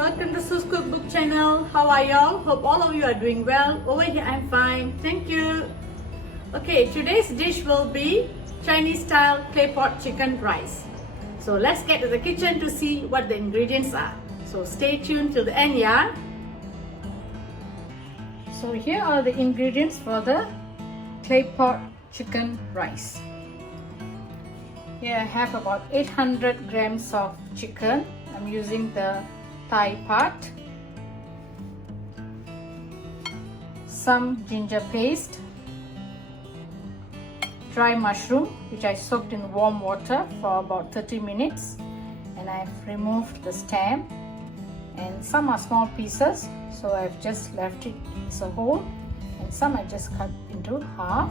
welcome to Sue's Cookbook channel. How are y'all? Hope all of you are doing well. Over here I'm fine, thank you. Okay, today's dish will be Chinese style Claypot chicken rice. So let's get to the kitchen to see what the ingredients are. So stay tuned till the end, yeah? So here are the ingredients for the Claypot chicken rice. Here I have about 800 grams of chicken. I'm using the thigh part, some ginger paste, dry mushroom which I soaked in warm water for about 30 minutes and I've removed the stem, and some are small pieces so I've just left it as a whole, and some I just cut into half.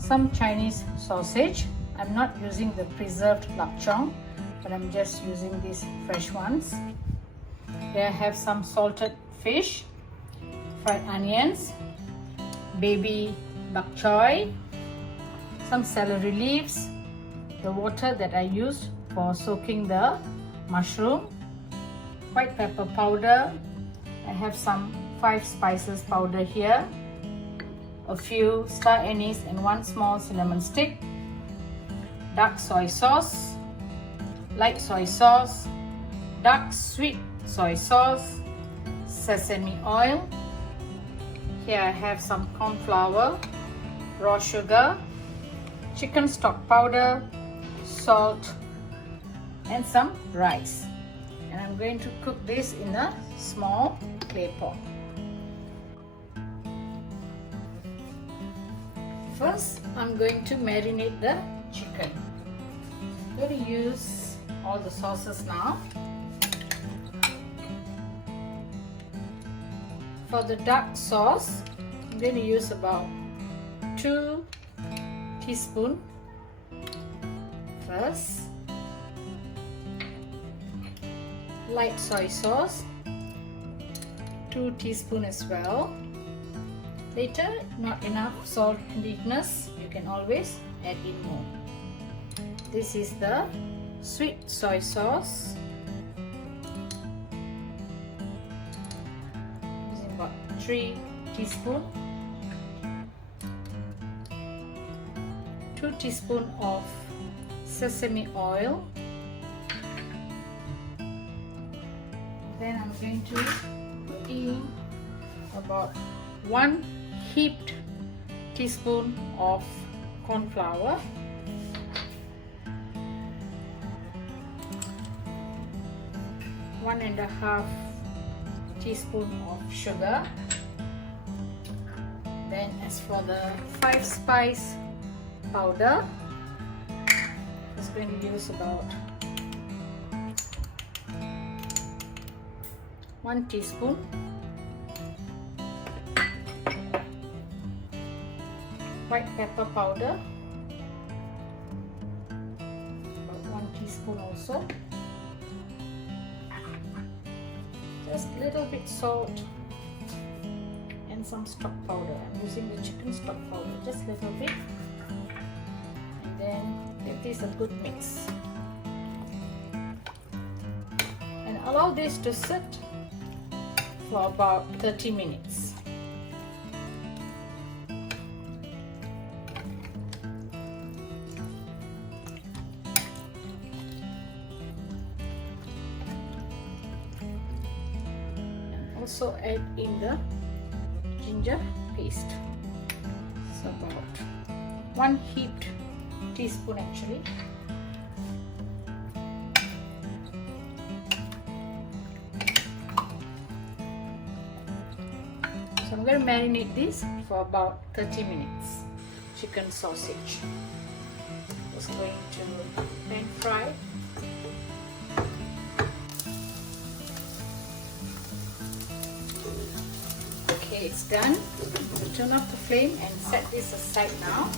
Some Chinese sausage. I'm not using the preserved lapchong, but I'm just using these fresh ones. Here I have some salted fish, fried onions, baby bok choy, some celery leaves, the water that I used for soaking the mushroom, white pepper powder. I have some 5 spices powder here, a few star anise and 1 small cinnamon stick, dark soy sauce, light soy sauce, dark sweet soy sauce, sesame oil. Here I have some corn flour, raw sugar, chicken stock powder, salt, and some rice. And I'm going to cook this in a small clay pot. First, I'm going to marinate the chicken. I'm going to use all the sauces now. For the dark sauce, I'm going to use about 2 teaspoons first. Light soy sauce, 2 teaspoons as well. Later, not enough salt and sweetness, you can always add in more. This is the sweet soy sauce. Using about 3 teaspoons. 2 teaspoons of sesame oil. Then I'm going to put in about 1 heaped teaspoon of corn flour, 1.5 teaspoon of sugar. Then as for the 5 spice powder, I'm just going to use about 1 teaspoon. White pepper powder, about 1 teaspoon also. Just a little bit salt and some stock powder. I'm using the chicken stock powder, just a little bit. And then give this a good mix. And allow this to sit for about 30 minutes. Also add in the ginger paste. It's about 1 heaped teaspoon actually. So I'm going to marinate this for about 30 minutes. Chicken sausage. Just going to pan fry. Okay, it's done. So turn off the flame and set this aside now.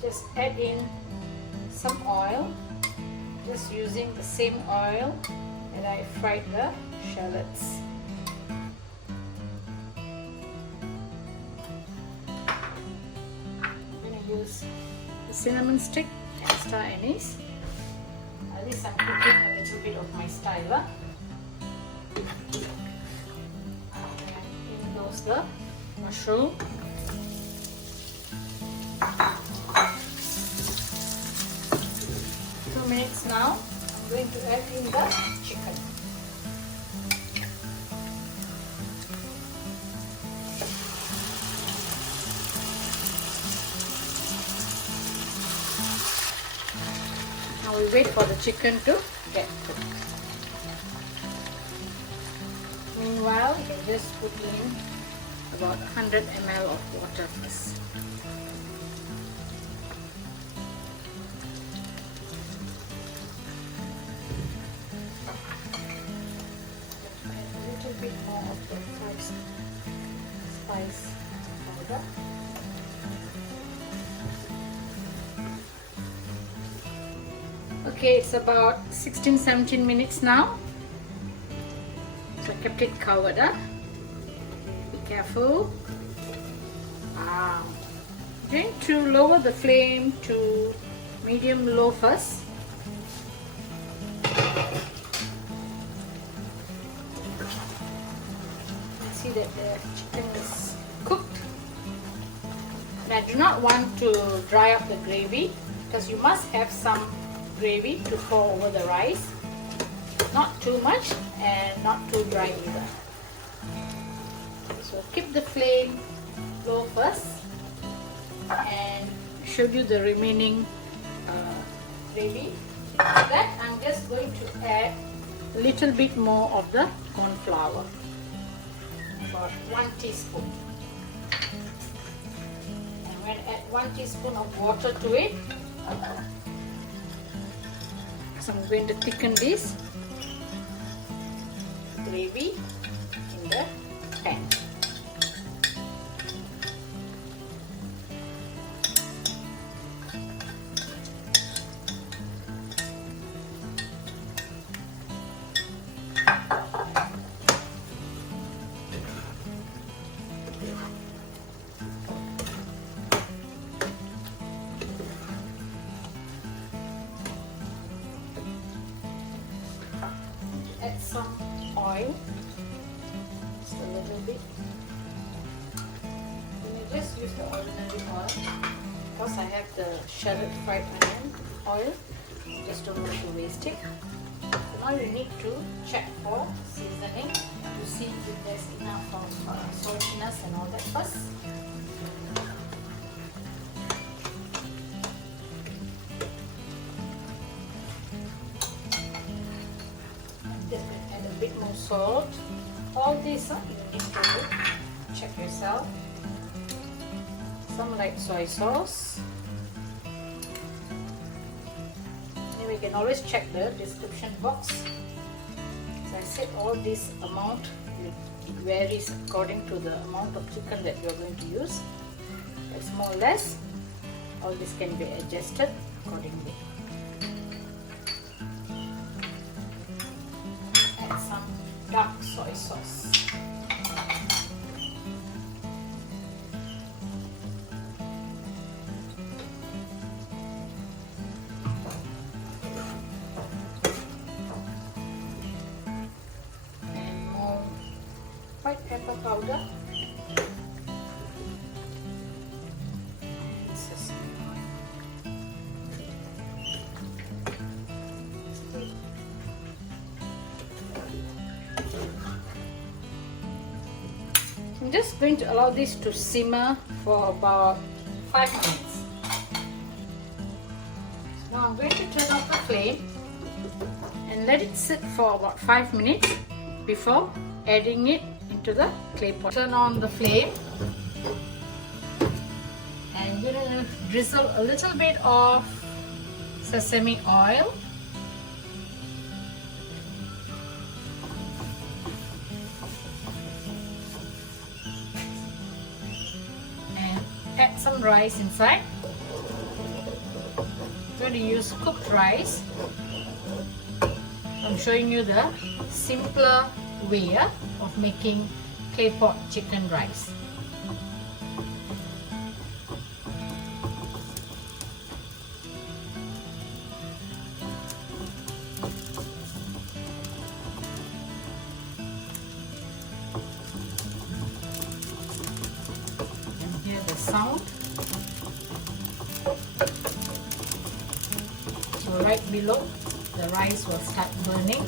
Just add in some oil. Just using the same oil that I fried the shallots. I'm going to use the cinnamon stick and star anise. At least I'm cooking a little bit of my style. And in goes the mushroom. 2 minutes now. I'm going to add in the chicken. Now we wait for the chicken to get cooked. Meanwhile, you can just put in about 100 ml of water first. Add a little bit more of the spice powder. Okay, it's about 16-17 minutes now. So I kept it covered up. Be careful. I'm going to lower the flame to medium-low first. See that the chicken is cooked. And I do not want to dry up the gravy because you must have some gravy to pour over the rice. Not too much and not too dry either. So keep the flame low first and show you the remaining gravy. To that I'm just going to add a little bit more of the corn flour, about 1 teaspoon. And when I add 1 teaspoon of water to it, so I'm going to thicken this gravy in the pan. Add some oil, just a little bit. You may just use the ordinary oil because I have the shallot fried onion oil. Just don't want to waste it. So now you need to check for seasoning to see if there's enough of saltiness and all that first. Add a bit more salt. All this you need to check yourself. Some like soy sauce. Anyway, you can always check the description box. As I said, all this amount it varies according to the amount of chicken that you are going to use. It's more or less. All this can be adjusted accordingly. Some dark soy sauce. And more white pepper powder. And sesame oil. I'm just going to allow this to simmer for about 5 minutes. Now I'm going to turn off the flame and let it sit for about 5 minutes before adding it into the clay pot. Turn on the flame and I'm going to drizzle a little bit of sesame oil. Add some rice inside. I'm going to use cooked rice. I'm showing you the simpler way of making Claypot chicken rice. sound. So right below, the rice will start burning.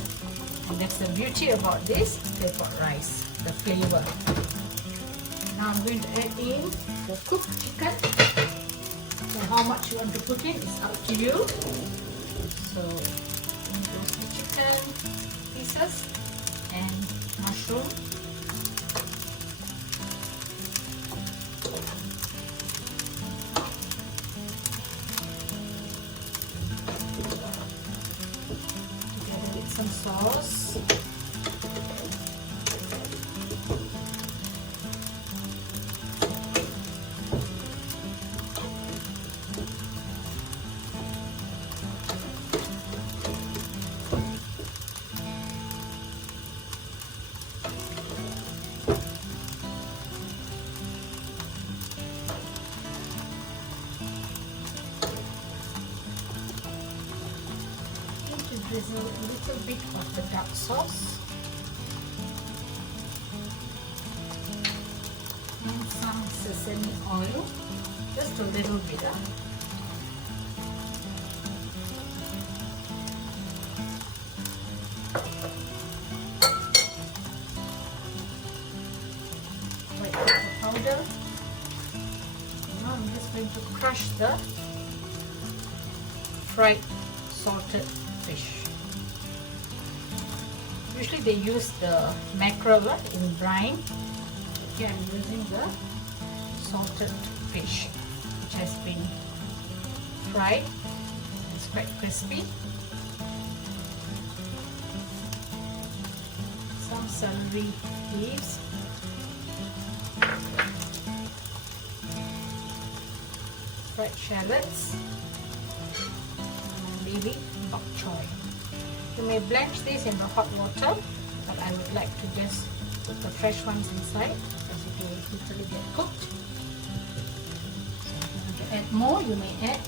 And that's the beauty about this claypot rice, the flavor. Now I'm going to add in the cooked chicken. So how much you want to put in is up to you. So the chicken pieces and mushroom. Together with some sauce. Drizzle a little bit of the dark sauce and some sesame oil, just a little bit. White pepper powder. Now I'm just going to crush the fried salted fish. Usually they use the mackerel in brine. Here I'm using the salted fish, which has been fried. It's quite crispy. Some celery leaves. Fried shallots. And maybe bok choy. You may blanch this in the hot water, but I would like to just put the fresh ones inside because it will literally get cooked. So if you want to add more, you may add.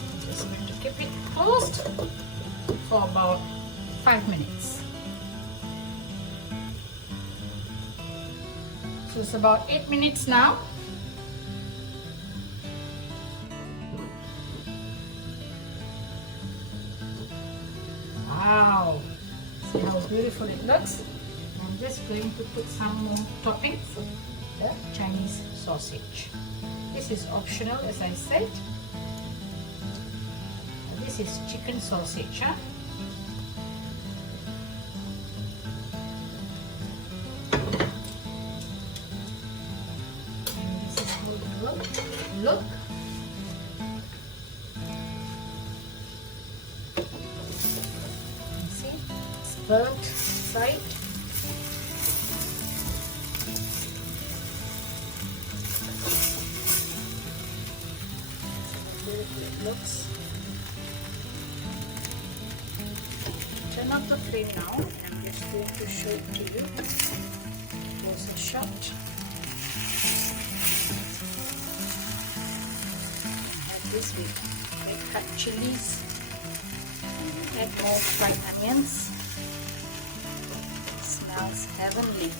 I'm just going to keep it closed for about 5 minutes. So it's about 8 minutes now. Wow, see how beautiful it looks. I'm just going to put some more toppings, the Chinese sausage. This is optional, as I said. This is chicken sausage. And this is how it will look. Burnt side. Beautiful it looks. Turn off the flame now. I'm just going to show it to you. Close a shot. Add this with cut chilies. Add more fried onions. Smells heavenly.